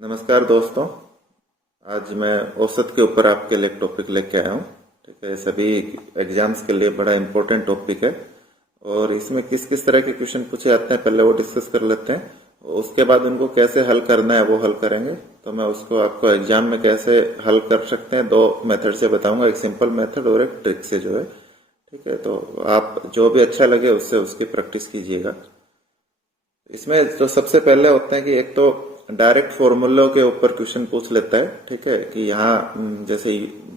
नमस्कार दोस्तों। आज मैं औसत के ऊपर आपके लिए एक टॉपिक लेके आया हूँ। ठीक है, सभी एग्जाम्स के लिए बड़ा इम्पोर्टेंट टॉपिक है और इसमें किस किस तरह के क्वेश्चन पूछे जाते हैं पहले वो डिस्कस कर लेते हैं। उसके बाद उनको कैसे हल करना है वो हल करेंगे। तो मैं उसको आपको एग्जाम में कैसे हल कर सकते हैं दो मेथड से बताऊंगा, एक सिंपल मेथड और एक ट्रिक से जो है। ठीक है, तो आप जो भी अच्छा लगे उससे उसकी प्रैक्टिस कीजिएगा। इसमें जो सबसे पहले होता है कि एक तो डायरेक्ट फॉर्मूलों के ऊपर क्वेश्चन पूछ लेता है। ठीक है, कि यहाँ जैसे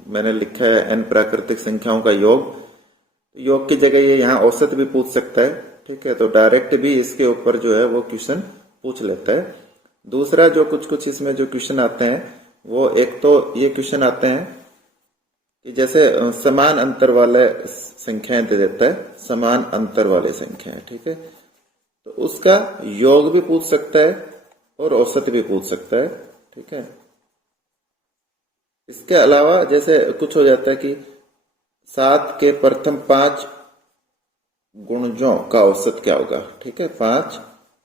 मैंने लिखा है n प्राकृतिक संख्याओं का योग, योग की जगह ये यहाँ औसत भी पूछ सकता है। ठीक है, तो डायरेक्ट भी इसके ऊपर जो है वो क्वेश्चन पूछ लेता है। दूसरा जो कुछ इसमें जो क्वेश्चन आते हैं वो एक तो ये क्वेश्चन आते हैं कि जैसे समान अंतर वाले संख्याएं दे देता है, समान अंतर वाली संख्याएं। ठीक है, तो उसका योग भी पूछ सकता है और औसत भी पूछ सकता है। ठीक है, इसके अलावा जैसे कुछ हो जाता है कि 7 के प्रथम 5 गुणजों का औसत क्या होगा। ठीक है, 5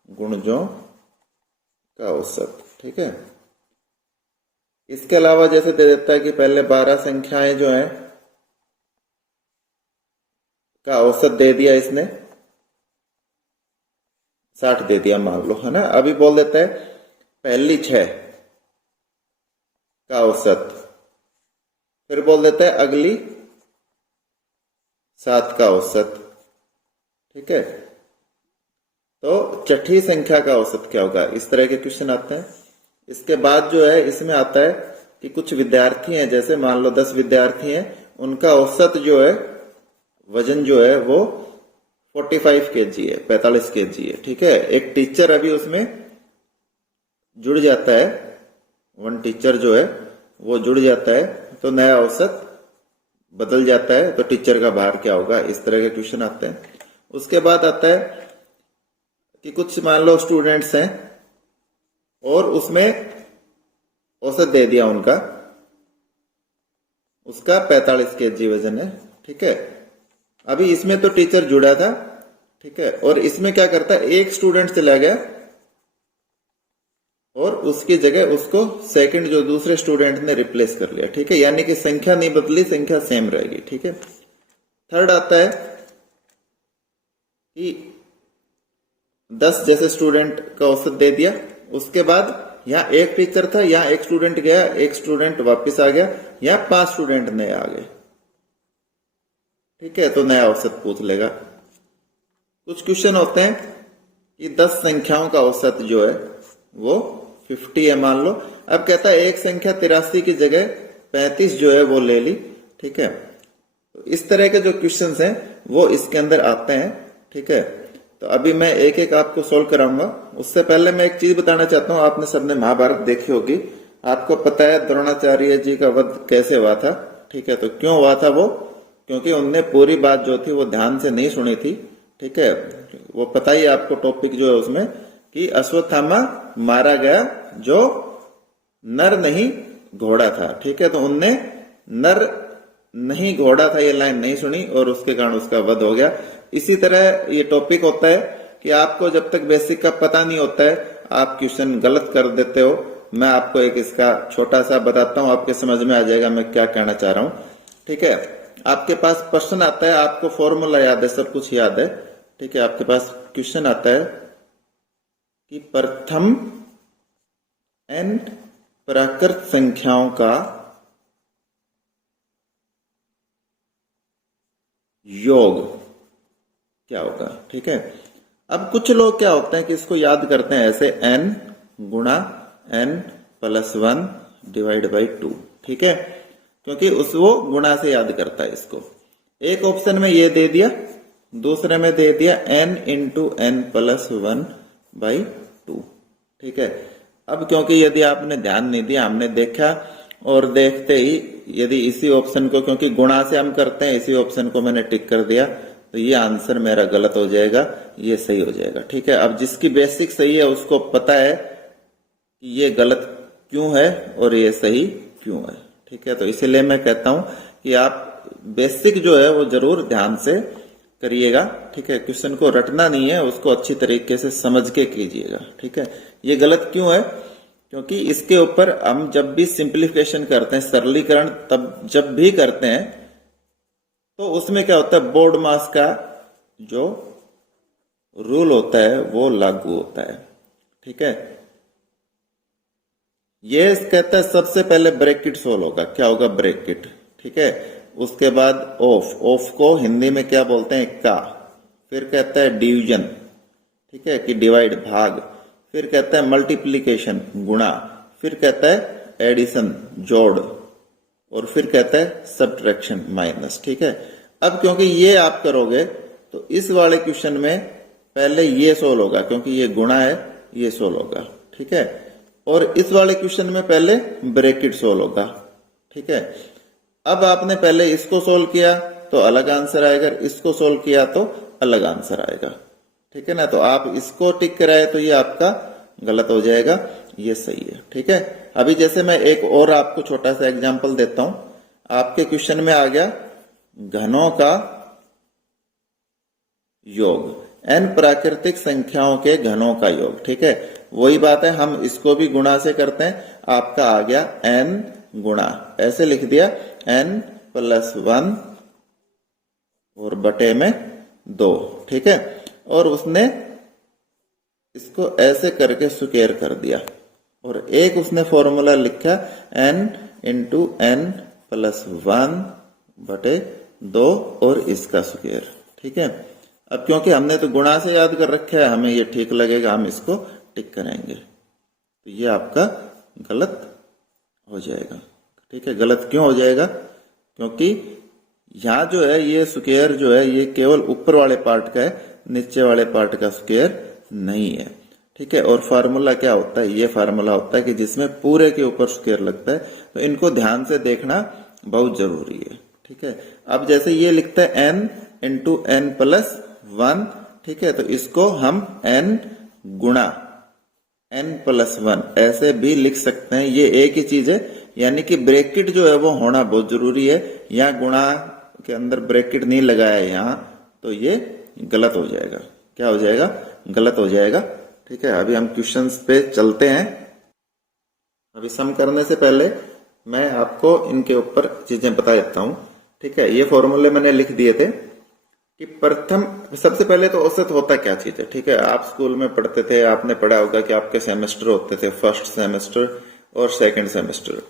गुणजों का औसत। ठीक है, इसके अलावा जैसे दे देता है कि पहले 12 संख्याएं जो हैं का औसत दे दिया इसने, 60 दे दिया मान लो, है ना। अभी बोल देता है पहली 6 का औसत, फिर बोल देता है अगली 7 का औसत। ठीक है, तो छठी संख्या का औसत क्या होगा, इस तरह के क्वेश्चन आते हैं। इसके बाद जो है इसमें आता है कि कुछ विद्यार्थी हैं, जैसे मान लो 10 विद्यार्थी हैं, उनका औसत जो है वजन जो है वो 45 kg है, 45 kg है। ठीक है, एक टीचर अभी उसमें जुड़ जाता है, वन टीचर जो है वो जुड़ जाता है, तो नया औसत बदल जाता है, तो टीचर का भार क्या होगा, इस तरह के क्वेश्चन आते हैं। उसके बाद आता है कि कुछ मान लो स्टूडेंट्स हैं और उसमें औसत दे दिया उनका, उसका 45 kg वजन है। ठीक है, अभी इसमें तो टीचर जुड़ा था। ठीक है, और इसमें क्या करता है, एक स्टूडेंट चला गया और उसकी जगह उसको सेकंड जो दूसरे स्टूडेंट ने रिप्लेस कर लिया। ठीक है, यानी कि संख्या नहीं बदली, संख्या सेम रहेगी। ठीक है, थर्ड आता है कि 10 जैसे स्टूडेंट का औसत दे दिया, उसके बाद यहाँ एक टीचर था, यहाँ एक स्टूडेंट गया, एक स्टूडेंट वापस आ गया, यहाँ 5 स्टूडेंट नए आ गए। ठीक है, तो नया औसत पूछ लेगा। कुछ क्वेश्चन होते हैं कि 10 संख्याओं का औसत जो है वो 50 है मान लो। अब कहता है एक संख्या 83 की जगह 35 जो है वो ले ली। ठीक है, तो इस तरह के जो क्वेश्चंस हैं वो इसके अंदर आते हैं। ठीक है, तो अभी मैं एक एक आपको सोल्व कराऊंगा। उससे पहले मैं एक चीज बताना चाहता हूँ, आपने सबने महाभारत देखी होगी, आपको पता है द्रोणाचार्य जी का वध कैसे हुआ था। ठीक है, तो क्यों हुआ था वो, क्योंकि उनने पूरी बात जो थी वो ध्यान से नहीं सुनी थी। ठीक है, वो पता ही आपको टॉपिक जो है उसमें कि अश्वत्थामा मारा गया जो नर नहीं घोड़ा था। ठीक है, तो उनने नर नहीं घोड़ा था ये लाइन नहीं सुनी और उसके कारण उसका वध हो गया। इसी तरह ये टॉपिक होता है कि आपको जब तक बेसिक का पता नहीं होता है आप क्वेश्चन गलत कर देते हो। मैं आपको एक इसका छोटा सा बताता हूं, आपके समझ में आ जाएगा मैं क्या कहना चाह रहा हूं। ठीक है, आपके पास प्रश्न आता है, आपको फॉर्मूला याद है, सब कुछ याद है। ठीक है, आपके पास क्वेश्चन आता है कि प्रथम n प्राकृत संख्याओं का योग क्या होगा। ठीक है, अब कुछ लोग क्या होते हैं कि इसको याद करते हैं ऐसे n गुणा n प्लस 1 डिवाइड बाई 2। ठीक है, क्योंकि उस वो गुणा से याद करता है इसको। एक ऑप्शन में ये दे दिया, दूसरे में दे दिया n into n plus 1 by 2। ठीक है, अब क्योंकि यदि आपने ध्यान नहीं दिया, हमने देखा और देखते ही यदि इसी ऑप्शन को, क्योंकि गुणा से हम करते हैं, इसी ऑप्शन को मैंने टिक कर दिया, तो ये आंसर मेरा गलत हो जाएगा, ये सही हो जाएगा। ठीक है, अब जिसकी बेसिक सही है उसको पता है कि ये गलत क्यों है और ये सही क्यों है। ठीक है, तो इसीलिए मैं कहता हूं कि आप बेसिक जो है वो जरूर ध्यान से करिएगा। ठीक है, क्वेश्चन को रटना नहीं है, उसको अच्छी तरीके से समझ के कीजिएगा। ठीक है, ये गलत क्यों है, क्योंकि इसके ऊपर हम जब भी सिंप्लीफिकेशन करते हैं, सरलीकरण तब जब भी करते हैं, तो उसमें क्या होता है, बोर्ड मास का जो रूल होता है वो लागू होता है। ठीक है, ये कहता है सबसे पहले ब्रैकेट सोल्व होगा, क्या होगा, ब्रैकेट। ठीक है, उसके बाद ऑफ को हिंदी में क्या बोलते हैं, का। फिर कहता है डिवीजन, ठीक है, कि डिवाइड, भाग। फिर कहता है मल्टीप्लीकेशन, गुणा। फिर कहता है एडिशन, जोड़। और फिर कहता है सब्ट्रैक्शन, माइनस। ठीक है, अब क्योंकि ये आप करोगे तो इस वाले क्वेश्चन में पहले ये सोल्व होगा, क्योंकि ये गुणा है, ये सोल्व होगा। ठीक है, और इस वाले क्वेश्चन में पहले ब्रैकेट सोल्व होगा। ठीक है, अब आपने पहले इसको सोल्व किया तो अलग आंसर आएगा, इसको सोल्व किया तो अलग आंसर आएगा। ठीक है ना, तो आप इसको टिक कराए तो ये आपका गलत हो जाएगा, ये सही है। ठीक है, अभी जैसे मैं एक और आपको छोटा सा एग्जांपल देता हूं। आपके क्वेश्चन में आ गया घनों का योग, n प्राकृतिक संख्याओं के घनों का योग। ठीक है, वही बात है, हम इसको भी गुणा से करते हैं। आपका आ गया n गुणा, ऐसे लिख दिया n प्लस 1 और बटे में 2। ठीक है, और उसने इसको ऐसे करके स्क्वायर कर दिया, और एक उसने फॉर्मूला लिखा n इंटू n प्लस 1 बटे 2 और इसका स्क्वायर। ठीक है, अब क्योंकि हमने तो गुणा से याद कर रखा है, हमें ये ठीक लगेगा, हम इसको टिक करेंगे, तो ये आपका गलत हो जाएगा। ठीक है, गलत क्यों हो जाएगा, क्योंकि यहां जो है ये स्क्वायर जो है ये केवल ऊपर वाले पार्ट का है, नीचे वाले पार्ट का स्क्वायर नहीं है। ठीक है, और फार्मूला क्या होता है, ये फार्मूला होता है कि जिसमें पूरे के ऊपर स्क्वायर लगता है, तो इनको ध्यान से देखना बहुत जरूरी है। ठीक है, अब जैसे ये लिखता है n इंटू n प्लस 1। ठीक है, तो इसको हम n गुणा n प्लस 1 ऐसे भी लिख सकते हैं, ये एक ही चीज है। यानी कि ब्रैकेट जो है वो होना बहुत जरूरी है। यहाँ गुणा के अंदर ब्रैकेट नहीं लगाया यहाँ, तो ये गलत हो जाएगा। क्या हो जाएगा, गलत हो जाएगा। ठीक है, अभी हम क्वेश्चंस पे चलते हैं। अभी सम करने से पहले मैं आपको इनके ऊपर चीजें बता देता हूं। ठीक है, ये फॉर्मूले मैंने लिख दिए थे कि प्रथम, सबसे पहले तो औसत होता क्या चीज है। ठीक है, आप स्कूल में पढ़ते थे, आपने पढ़ा होगा कि आपके सेमेस्टर होते थे, फर्स्ट सेमेस्टर और सेकंड सेमेस्टर।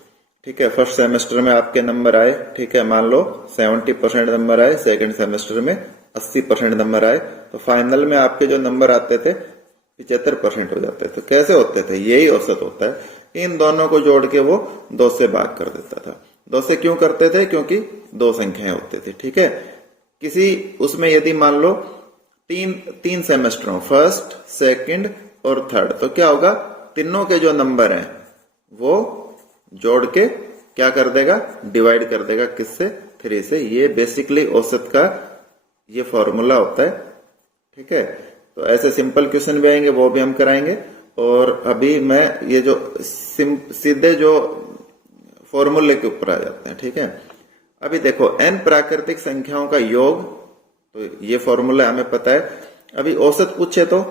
ठीक है, फर्स्ट सेमेस्टर में आपके नंबर आए, ठीक है, मान लो 70% नंबर आए, सेकंड सेमेस्टर में 80% नंबर आए, तो फाइनल में आपके जो नंबर आते थे 75% हो जाते थे। कैसे होते थे, यही औसत होता है। इन दोनों को जोड़ के वो 2 से भाग कर देता था। 2 से क्यों करते थे, क्योंकि 2 संख्याएं होती थी। ठीक है, किसी उसमें यदि मान लो तीन सेमेस्टर हो, फर्स्ट, सेकंड और थर्ड, तो क्या होगा, तीनों के जो नंबर हैं वो जोड़ के क्या कर देगा, डिवाइड कर देगा, किससे, 3 से। ये बेसिकली औसत का ये फॉर्मूला होता है। ठीक है, तो ऐसे सिंपल क्वेश्चन भी आएंगे, वो भी हम कराएंगे। और अभी मैं ये जो सीधे जो फॉर्मूले के ऊपर आ जाते हैं। ठीक है, अभी देखो n प्राकृतिक संख्याओं का योग, तो ये फॉर्मूला हमें पता है। अभी औसत पूछे तो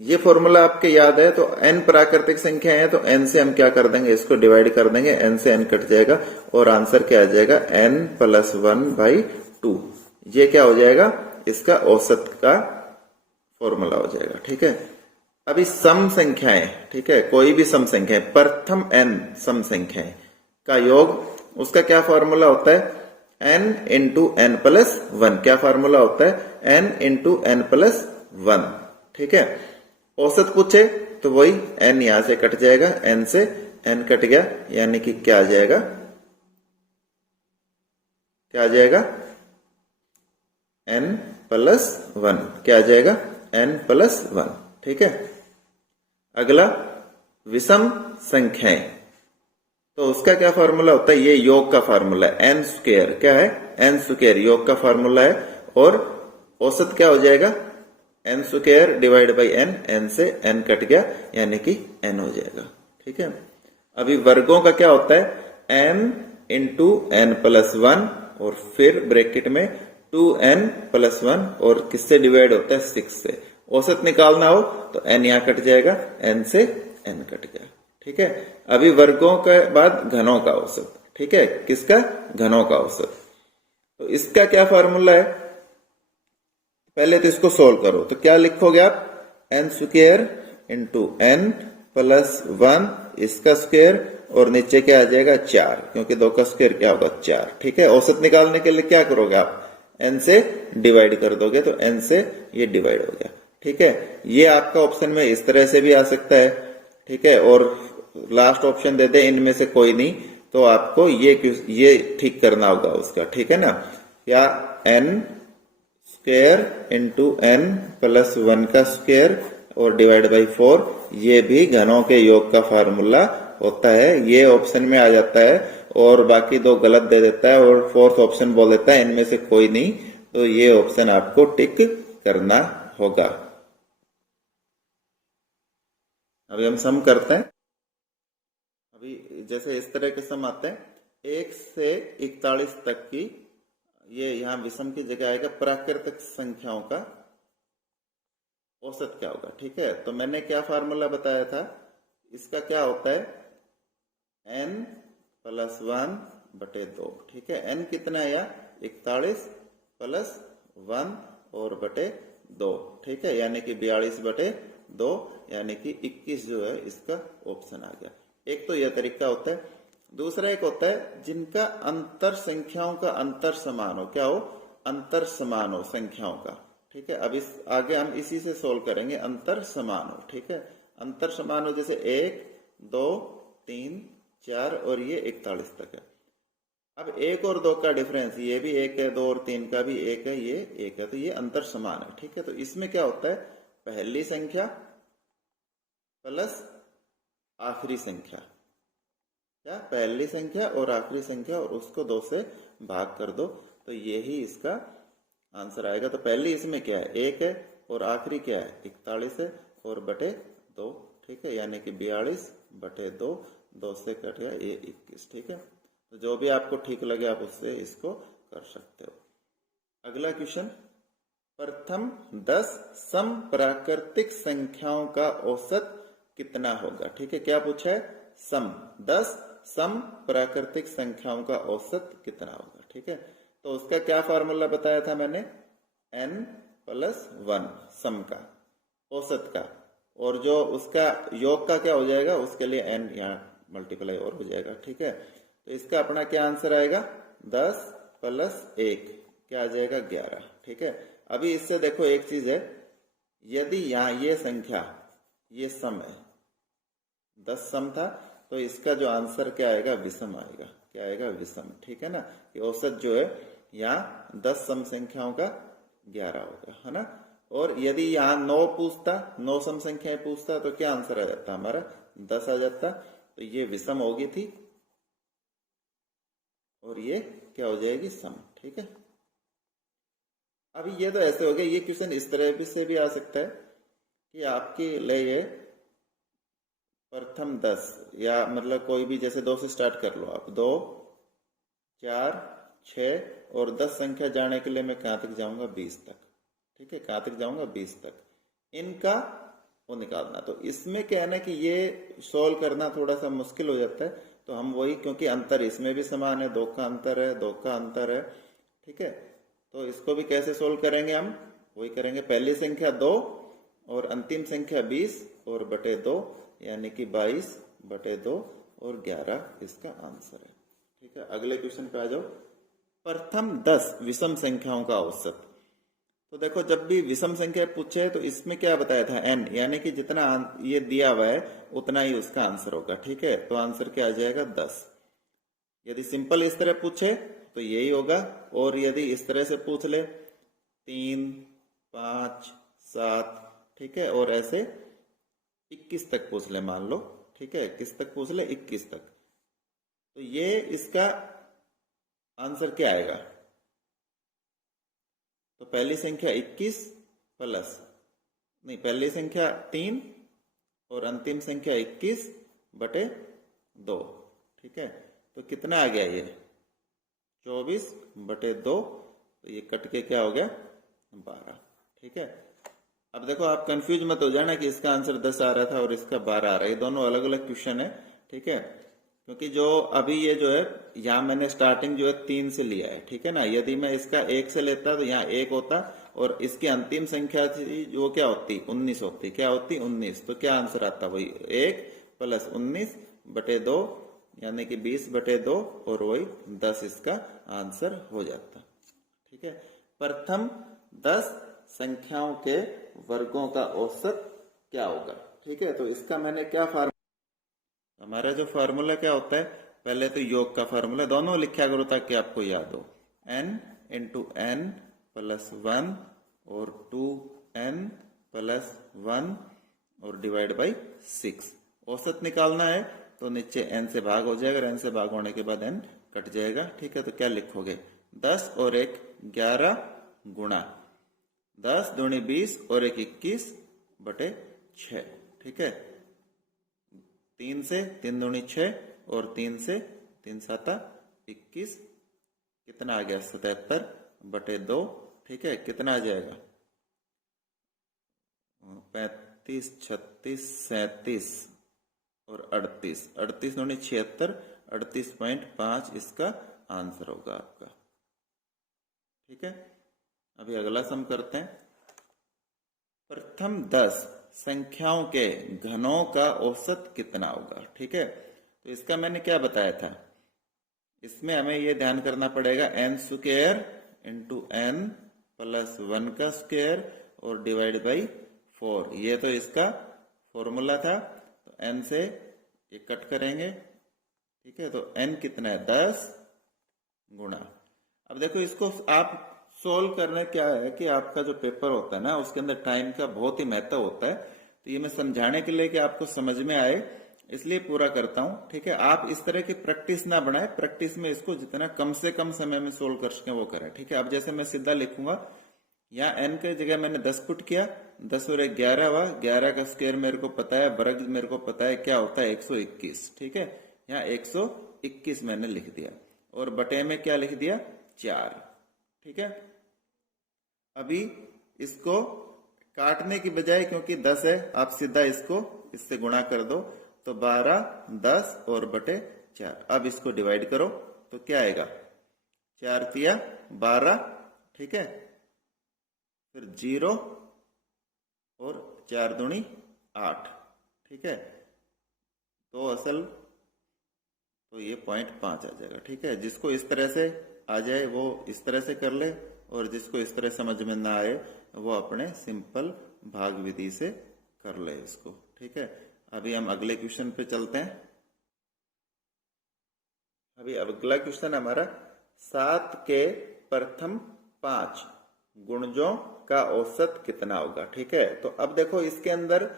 ये फॉर्मूला आपके याद है, तो n प्राकृतिक संख्या है तो n से हम क्या कर देंगे, इसको डिवाइड कर देंगे, n से n कट जाएगा और आंसर क्या आ जाएगा, n प्लस 1/2। ये क्या हो जाएगा, इसका औसत का फॉर्मूला हो जाएगा। ठीक है, अभी सम संख्याएं, ठीक है, कोई भी सम संख्या, प्रथम n सम संख्याएं का योग, उसका क्या फॉर्मूला होता है, n इंटू n प्लस 1। क्या फॉर्मूला होता है, n इंटू n प्लस 1। ठीक है, औसत पूछे तो वही n यहां से कट जाएगा, n से n कट गया, यानी कि क्या आ जाएगा, क्या आ जाएगा, n प्लस 1। क्या आ जाएगा, n प्लस 1। ठीक है, अगला विषम संख्याएं, तो उसका क्या फॉर्मूला होता है, ये योग का फॉर्मूला है, n स्क्वायर। क्या है, n स्क्वायर योग का फॉर्मूला है। और औसत क्या हो जाएगा, n square divide by n, n से n कट गया, यानी कि n हो जाएगा। ठीक है, अभी वर्गों का क्या होता है, n इंटू n प्लस 1 और फिर ब्रैकेट में 2n प्लस 1 और किससे डिवाइड होता है, 6 से। औसत निकालना हो तो n यहां कट जाएगा, n से n कट गया, ठीक है। अभी वर्गों के बाद घनों का औसत, ठीक है, किसका? घनों का औसत। तो इसका क्या फार्मूला है? पहले तो इसको सोल्व करो, तो क्या लिखोगे आप? n square into n plus 1 इसका स्क्वायर और नीचे क्या आ जाएगा? 4, क्योंकि 2 का स्क्वायर क्या होगा? 4, ठीक है। औसत निकालने के लिए क्या करोगे आप? n से डिवाइड कर दोगे, तो n से ये डिवाइड हो गया, ठीक है। ये आपका ऑप्शन में इस तरह से भी आ सकता है, ठीक है। और लास्ट ऑप्शन दे दे इनमें से कोई नहीं, तो आपको ये ठीक करना होगा उसका, ठीक है ना। या n square into n plus 1 का स्क्वायर और डिवाइड बाई 4, ये भी घनों के योग का फार्मूला होता है। ये ऑप्शन में आ जाता है और बाकी 2 गलत दे देता है और फोर्थ ऑप्शन बोल देता है इनमें से कोई नहीं, तो ये ऑप्शन आपको टिक करना होगा। अभी हम सम करते हैं। अभी जैसे इस तरह के सम आते हैं, 1 से 41 तक की, ये यहां विषम की जगह आएगा प्राकृतिक संख्याओं का औसत क्या होगा, ठीक है। तो मैंने क्या फार्मूला बताया था, इसका क्या होता है? n प्लस 1 बटे 2, ठीक है। n कितना है? 41 प्लस 1 और बटे 2, ठीक है, यानी कि 42 बटे 2, यानी कि 21 जो है इसका ऑप्शन आ गया। एक तो यह तरीका होता है। दूसरा एक होता है जिनका अंतर संख्याओं का अंतर समान हो, क्या हो? अंतर समान हो संख्याओं का, ठीक है। अब इस आगे हम इसी से सोल्व करेंगे, अंतर समान हो, ठीक है। अंतर समान हो जैसे 1 2 3 4 और ये 41 तक है। अब 1 और 2 का डिफरेंस, ये भी 1 है, 2 और 3 का भी 1 है, ये 1 है, तो ये अंतर समान है, ठीक है। तो इसमें क्या होता है? पहली संख्या प्लस आखिरी संख्या, क्या? पहली संख्या और आखिरी संख्या और उसको 2 से भाग कर दो, तो यही इसका आंसर आएगा। तो पहली इसमें क्या है? 1 है और आखिरी क्या है? 41 है और बटे 2, ठीक है, यानी कि 42 बटे 2, 2 से कट गया ये 21, ठीक है। तो जो भी आपको ठीक लगे आप उससे इसको कर सकते हो। अगला क्वेश्चन, प्रथम 10 सम प्राकृतिक संख्याओं का औसत कितना होगा, ठीक है। क्या पूछा है? सम 10 सम प्राकृतिक संख्याओं का औसत कितना होगा, ठीक है। तो उसका क्या फार्मूला बताया था मैंने? n प्लस 1 सम का, औसत का, और जो उसका योग का क्या हो जाएगा, उसके लिए n यहाँ मल्टीप्लाई और हो जाएगा, ठीक है। तो इसका अपना क्या आंसर आएगा? 10 प्लस 1 क्या आ जाएगा? 11, ठीक है। अभी इससे देखो एक चीज है, यदि यहाँ ये संख्या ये सम है, 10 सम था, तो इसका जो आंसर क्या आएगा? विषम आएगा। क्या आएगा? विषम, ठीक है ना। कि औसत जो है यहाँ 10 सम संख्याओं का 11 होगा, है ना। और यदि यहाँ 9 पूछता, 9 सम संख्याएं पूछता, तो क्या आंसर आ जाता? हमारा 10 आ जाता। तो ये विषम होगी थी और ये क्या हो जाएगी? सम, ठीक है। अभी ये तो ऐसे हो गया। ये क्वेश्चन इस तरह से भी आ सकता है कि आपके लिए प्रथम 10 या मतलब कोई भी, जैसे 2 से स्टार्ट कर लो आप, 2 4 6 और 10 संख्या जाने के लिए मैं कहां तक जाऊंगा? 20 तक, ठीक है। कहां तक जाऊंगा? 20 तक। इनका वो निकालना, तो इसमें क्या है ना कि ये सोल्व करना थोड़ा सा मुश्किल हो जाता है। तो हम वही, क्योंकि अंतर इसमें भी समान है, 2 का अंतर है, 2 का अंतर है, ठीक है। तो इसको भी कैसे सोल्व करेंगे हम? वही करेंगे, पहली संख्या 2 और अंतिम संख्या 20 और बटे 2, यानी कि 22 बटे 2 और 11 इसका आंसर है, ठीक है। अगले क्वेश्चन पे आ जाओ। प्रथम 10 विषम संख्याओं का औसत। तो देखो, जब भी विषम संख्या पूछे तो इसमें क्या बताया था? n, यानी कि जितना ये दिया हुआ है उतना ही उसका आंसर होगा, ठीक है। तो आंसर क्या आ जाएगा? 10। यदि सिंपल इस तरह पूछे तो यही होगा, और यदि इस तरह से पूछ ले 3 5 7, ठीक है, और ऐसे 21 तक पूछ ले मान लो, ठीक है। किस तक पूछ ले? 21 तक। तो ये इसका आंसर क्या आएगा? तो पहली संख्या 21 प्लस, नहीं, पहली संख्या 3 और अंतिम संख्या 21 बटे 2, ठीक है। तो कितना आ गया? ये 24 बटे 2, तो ये कट के क्या हो गया? 12, ठीक है। अब देखो आप कंफ्यूज मत हो जाना कि इसका आंसर 10 आ रहा था और इसका 12 आ रहा है, ये दोनों अलग अलग क्वेश्चन है, ठीक है। क्योंकि जो अभी ये जो है यहाँ मैंने स्टार्टिंग जो है 3 से लिया है, ठीक है ना। यदि मैं इसका 1 से लेता तो यहाँ 1 होता और इसकी अंतिम संख्या थी जो क्या होती 19 होती, क्या होती 19। तो क्या आंसर आता वही 1 प्लस 19/2 यानी कि 20/2 और वही 10 इसका आंसर हो जाता, ठीक है। प्रथम 10 संख्याओं के वर्गों का औसत क्या होगा, ठीक है। तो इसका मैंने क्या फार्मूला, हमारा जो फार्मूला क्या होता है, पहले तो योग का फार्मूला दोनों लिखा करो ताकि आपको याद हो। n इंटू n प्लस 1 और 2n प्लस 1 और डिवाइड बाई 6। औसत निकालना है तो नीचे n से भाग हो जाएगा, n से भाग होने के बाद n कट जाएगा, ठीक है। तो क्या लिखोगे 10 और 1 11 गुणा 10 दूनी 20 और 1 21/6, ठीक है। 3 से 3 दूनी 6 और 3 से 3 7 21, कितना आ गया 77/2, ठीक है। कितना आ जाएगा 35 36 37 और 38, 38 दूनी 76, 38.5 इसका आंसर होगा आपका, ठीक है। अभी अगला सम करते हैं। प्रथम 10 संख्याओं के घनों का औसत कितना होगा, ठीक है। तो इसका मैंने क्या बताया था, इसमें हमें यह ध्यान करना पड़ेगा n square into n plus 1 का स्क्वायर और डिवाइड बाई 4, ये तो इसका फॉर्मूला था। तो n से ये कट करेंगे, ठीक है। तो n कितना है 10 गुणा, अब देखो इसको आप सोल्व करने क्या है कि आपका जो पेपर होता है ना उसके अंदर टाइम का बहुत ही महत्व होता है। तो ये मैं समझाने के लिए कि आपको समझ में आए इसलिए पूरा करता हूं, ठीक है। आप इस तरह की प्रैक्टिस ना बनाए, प्रैक्टिस में इसको जितना कम से कम समय में सोल्व कर सके वो करें, ठीक है। अब जैसे मैं सीधा लिखूंगा, यहाँ n की जगह मैंने 10 पुट किया, 10 और 1 11 हुआ, 11 का स्क्वायर मेरे को पता है, वर्ग मेरे को पता है क्या होता है 121, ठीक है। यहाँ 121 मैंने लिख दिया और बटे में क्या लिख दिया 4, ठीक है। अभी इसको काटने की बजाय क्योंकि 10 है आप सीधा इसको इससे गुणा कर दो, तो 12 10 और बटे 4। अब इसको डिवाइड करो तो क्या आएगा 4 तिया 12, ठीक है। फिर 0 और 4 दूनी 8, ठीक है। तो असल तो ये 0.5 आ जाएगा, ठीक है। जिसको इस तरह से आ जाए वो इस तरह से कर ले और जिसको इस तरह समझ में ना आए वो अपने सिंपल भाग विधि से कर ले इसको, ठीक है। अभी हम अगले क्वेश्चन पे चलते हैं। अभी अगला क्वेश्चन हमारा 7 के प्रथम 5 गुणजों का औसत कितना होगा, ठीक है। तो अब देखो इसके अंदर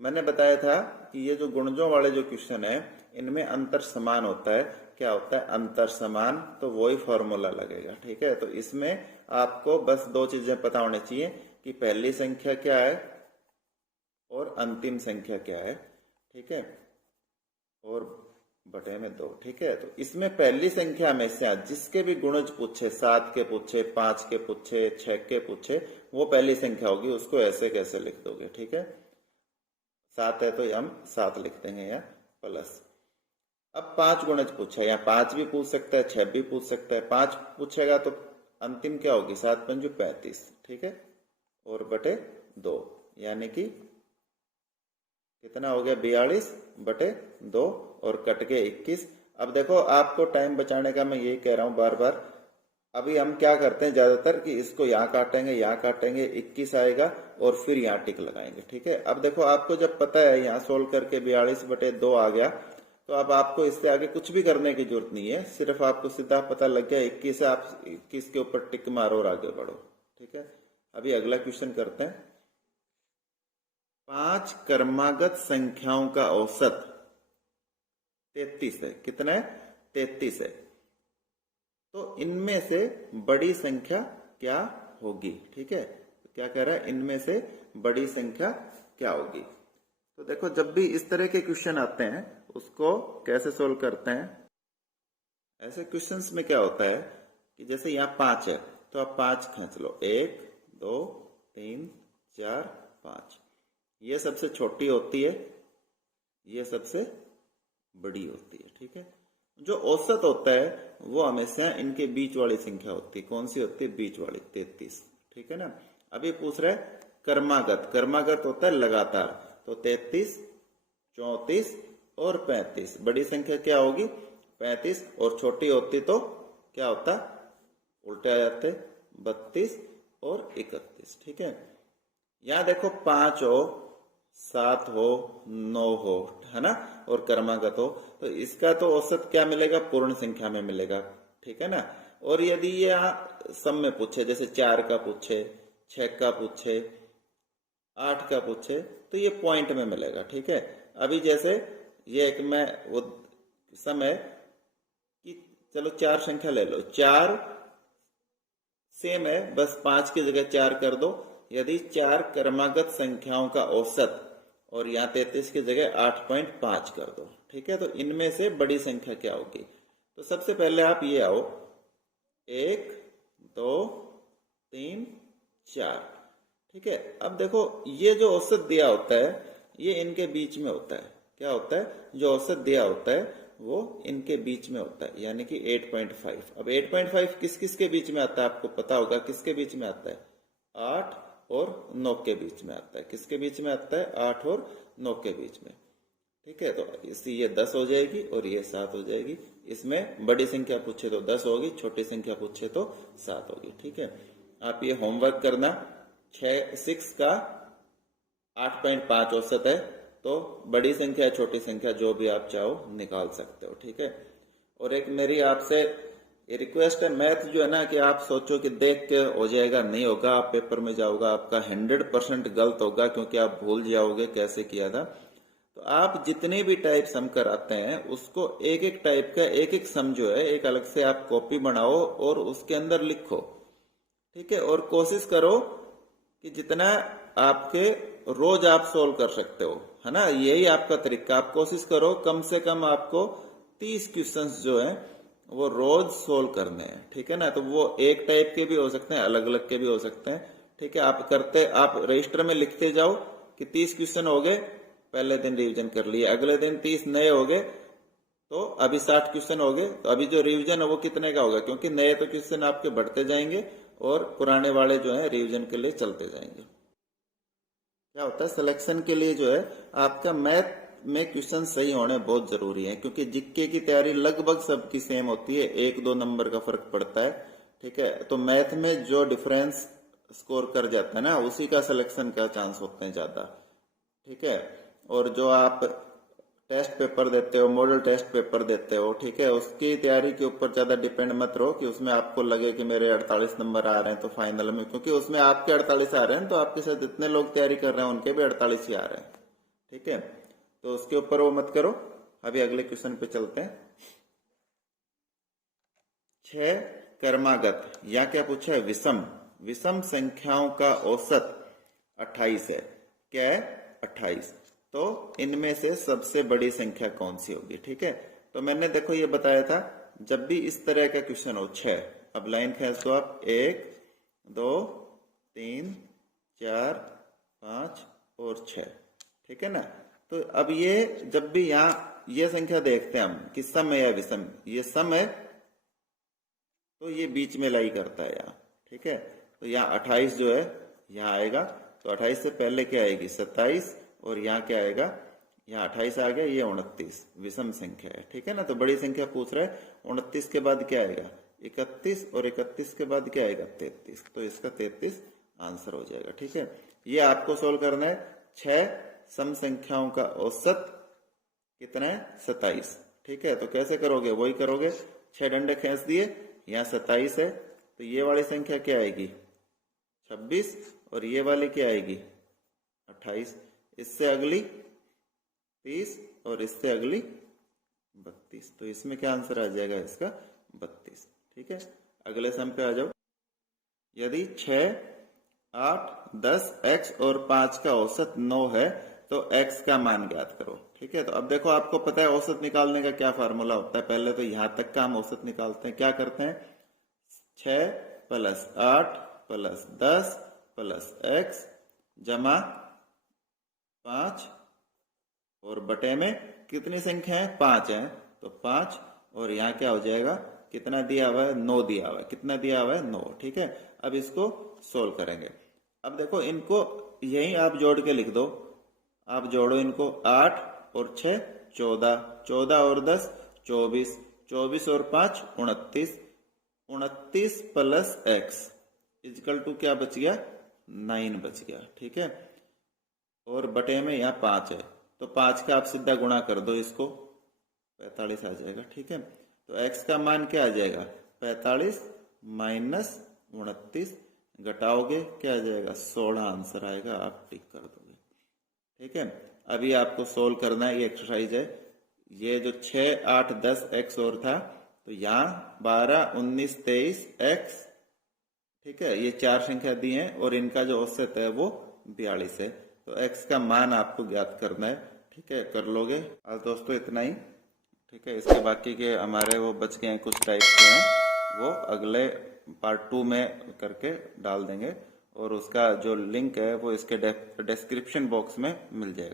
मैंने बताया था कि ये जो गुणजों वाले जो क्वेश्चन है इनमें अंतर समान होता है, क्या होता है अंतर समान, तो वही फॉर्मूला लगेगा, ठीक है। तो इसमें आपको बस 2 चीजें पता होनी चाहिए कि पहली संख्या क्या है और अंतिम संख्या क्या है, ठीक है, और बटे में 2, ठीक है। तो इसमें पहली संख्या हमेशा जिसके भी गुणज पूछे, 7 के पूछे, 5 के पूछे, 6 के पूछे, वो पहली संख्या होगी, उसको ऐसे कैसे लिख दोगे, ठीक है। 7 है तो हम 7 लिख देंगे या प्लस। अब 5 गुणज पूछा, या 5 भी पूछ सकता है, 6 भी पूछ सकता है, 5 पूछेगा तो अंतिम क्या होगी 7 पंजू 35, ठीक है, और बटे 2 यानी कि कितना हो गया 42/2 और कट के 21। अब देखो आपको टाइम बचाने का मैं यही कह रहा हूं बार बार, अभी हम क्या करते हैं ज्यादातर कि इसको यहाँ काटेंगे, यहाँ काटेंगे, 21 आएगा और फिर यहाँ टिक लगाएंगे, ठीक है। अब देखो आपको जब पता है यहाँ सोल्व करके 42/2 आ गया, तो अब आपको इससे आगे कुछ भी करने की जरूरत नहीं है, सिर्फ आपको सीधा पता लग गया 21 है, आप 21 के ऊपर टिक मारो और आगे बढ़ो, ठीक है। अभी अगला क्वेश्चन करते हैं। 5 क्रमागत संख्याओं का औसत 33 है, कितना है 33 है, तो इनमें से बड़ी संख्या क्या होगी, ठीक है। तो क्या कह रहा है इनमें से बड़ी संख्या क्या होगी। तो देखो जब भी इस तरह के क्वेश्चन आते हैं उसको कैसे सोल्व करते हैं। ऐसे क्वेश्चंस में क्या होता है कि जैसे यहाँ 5 है तो आप 5 खींच लो, 1 2 3 4 5। ये सबसे छोटी होती है, ये सबसे बड़ी होती है। ठीक है, जो औसत होता है वो हमेशा इनके बीच वाली संख्या होती है। कौन सी होती है? बीच वाली, 33। ठीक है ना। अभी पूछ रहे कर्मागत। कर्मागत होता है लगातार, तो 33, 34 और 35। बड़ी संख्या क्या होगी? 35, और छोटी होती तो क्या होता? उल्टे आ जाते, 32 और 31। ठीक है, यहां देखो 5 हो, 7 हो, 9 हो, है ना, और कर्मागत हो, तो इसका तो औसत क्या मिलेगा? पूर्ण संख्या में मिलेगा। ठीक है ना। और यदि ये सम में पूछे, जैसे 4 का पूछे, 6 का पूछे, 8 का पूछे, तो ये पॉइंट में मिलेगा। ठीक है, अभी जैसे ये एक मैं वो सम है कि चलो 4 संख्या ले लो, 4 सेम है, बस 5 की जगह 4 कर दो। यदि 4 क्रमागत संख्याओं का औसत और यहाँ 33 की जगह 8.5 कर दो। ठीक है, तो इनमें से बड़ी संख्या क्या होगी? तो सबसे पहले आप ये आओ, 1, 2, 3, 4। ठीक है, अब देखो ये जो औसत दिया होता है ये इनके बीच में होता है। क्या होता है? जो औसत दिया होता है वो इनके बीच में होता है, यानी कि 8.5। अब 8.5 किस किस के बीच में आता है? आपको पता होगा किसके बीच में आता है? 8 और 9 के बीच में आता है। किसके बीच में आता है? 8 और 9 के बीच में। ठीक है, तो इसी ये 10 हो जाएगी और ये 7 हो जाएगी। इसमें बड़ी संख्या पूछे तो 10 होगी, छोटी संख्या पूछे तो 7 होगी। ठीक है, आप ये होमवर्क करना। 6 का 8.5 औसत है, तो बड़ी संख्या छोटी संख्या जो भी आप चाहो निकाल सकते हो। ठीक है, और एक मेरी आपसे रिक्वेस्ट है, मैथ जो है ना कि आप सोचो कि देख के हो जाएगा, नहीं होगा। आप पेपर में जाओगे आपका 100% गलत होगा, क्योंकि आप भूल जाओगे कैसे किया था। तो आप जितने भी टाइप सम कराते हैं उसको एक एक टाइप का एक एक सम जो है एक अलग से आप कॉपी बनाओ और उसके अंदर लिखो। ठीक है, और कोशिश करो कि जितना आपके रोज आप सोल्व कर सकते हो, है ना, यही आपका तरीका। आप कोशिश करो कम से कम आपको 30 क्वेश्चंस जो है वो रोज सोल्व करने हैं। ठीक है ना, तो वो एक टाइप के भी हो सकते हैं, अलग अलग के भी हो सकते हैं। ठीक है, आप रजिस्टर में लिखते जाओ कि 30 क्वेश्चन हो गए, पहले दिन रिवीजन कर लिए, अगले दिन 30 नए हो गए, तो अभी 60 क्वेश्चन हो गए। तो अभी जो रिवीजन है वो कितने का होगा? क्योंकि नए तो क्वेश्चन आपके बढ़ते जाएंगे और पुराने वाले जो है रिवीजन के लिए चलते जाएंगे। क्या होता है, सिलेक्शन के लिए जो है आपका मैथ में क्वेश्चन सही होने बहुत जरूरी है, क्योंकि जीके की तैयारी लगभग सबकी सेम होती है, 1-2 नंबर का फर्क पड़ता है। ठीक है, तो मैथ में जो डिफरेंस स्कोर कर जाता है ना, उसी का सिलेक्शन का चांस होते हैं ज्यादा। ठीक है, और जो आप टेस्ट पेपर देते हो, मॉडल टेस्ट पेपर देते हो, ठीक है, उसकी तैयारी के ऊपर ज्यादा डिपेंड मत रहो कि उसमें आपको लगे कि मेरे 48 नंबर आ रहे हैं तो फाइनल में, क्योंकि उसमें आपके 48 आ रहे हैं तो आपके साथ जितने लोग तैयारी कर रहे हैं उनके भी 48 ही आ रहे हैं। ठीक है, तो उसके ऊपर वो मत करो। अभी अगले क्वेश्चन पे चलते हैं। 6 कर्मागत, या क्या पूछा है? विषम। विषम संख्याओं का औसत 28 है। क्या है? 28। तो इनमें से सबसे बड़ी संख्या कौन सी होगी? ठीक है, तो मैंने देखो ये बताया था, जब भी इस तरह का क्वेश्चन हो 6, अब लाइन खींच दो आप, 1, 2, 3, 4, 5 और 6। ठीक है ना, तो अब ये जब भी यहाँ ये संख्या देखते हैं हम कि सम है या विषम, ये सम है तो ये बीच में लाई करता है यहाँ। ठीक है, तो यहाँ 28 जो है यहाँ आएगा, तो 28 से पहले क्या आएगी? 27, और यहाँ क्या आएगा? यहाँ 28 आ गया, ये 29 विषम संख्या है। ठीक है ना, तो बड़ी संख्या पूछ रहा है। 29 के बाद क्या आएगा? 31, और 31 के बाद क्या आएगा? 33। तो इसका 33 आंसर हो जाएगा। ठीक है, ये आपको सोल्व करना है। 6 सम संख्याओं का औसत कितना है? 27। ठीक है, तो कैसे करोगे? वही करोगे, 6 डंडे खींच दिए, यहाँ 27 है, तो ये वाली संख्या क्या आएगी? 26, और ये वाली क्या आएगी? 28। इससे अगली 30, और इससे अगली 32। तो इसमें क्या आंसर आ जाएगा? इसका 32। ठीक है, अगले सम पे आ जाओ। यदि 6, 8, 10, x और 5 का औसत 9 है तो x का मान ज्ञात करो। ठीक है, तो अब देखो आपको पता है औसत निकालने का क्या फार्मूला होता है। पहले तो यहां तक का हम औसत निकालते हैं। क्या करते हैं? 6 + 8 + 10 + x जमा 5 और बटे में कितनी संख्या है? 5 है, तो 5 और यहाँ क्या हो जाएगा? कितना दिया हुआ है? 9 दिया हुआ है। कितना दिया हुआ है? 9। ठीक है, अब इसको सोल्व करेंगे। अब देखो इनको यही आप जोड़ के लिख दो। आप जोड़ो इनको, 8 और 6 14, 14 और 10 24, 24 और 5 29, 29 प्लस x इजकल टू क्या बच गया? 9 बच गया। ठीक है, और बटे में यहाँ 5 है, तो 5 का आप सीधा गुणा कर दो, इसको 45 आ जाएगा। ठीक है, तो x का मान क्या आ जाएगा? 45 माइनस 29, घटाओगे क्या आ जाएगा? 16 आंसर आएगा, आप टिक कर दोगे। ठीक है, अभी आपको सोल्व करना है, ये एक्सरसाइज है। ये जो 6 8 10 x और था, तो यहाँ 12 19 23 x। ठीक है, ये 4 संख्या दी हैं और इनका जो औसत है वो 42 है। तो x का मान आपको ज्ञात करना है। ठीक है, कर लोगे। आज दोस्तों इतना ही। ठीक है, इसके बाकी के हमारे वो बच गए हैं कुछ टाइप के हैं, वो अगले पार्ट 2 में करके डाल देंगे और उसका जो लिंक है वो इसके डिस्क्रिप्शन बॉक्स में मिल जाएगा।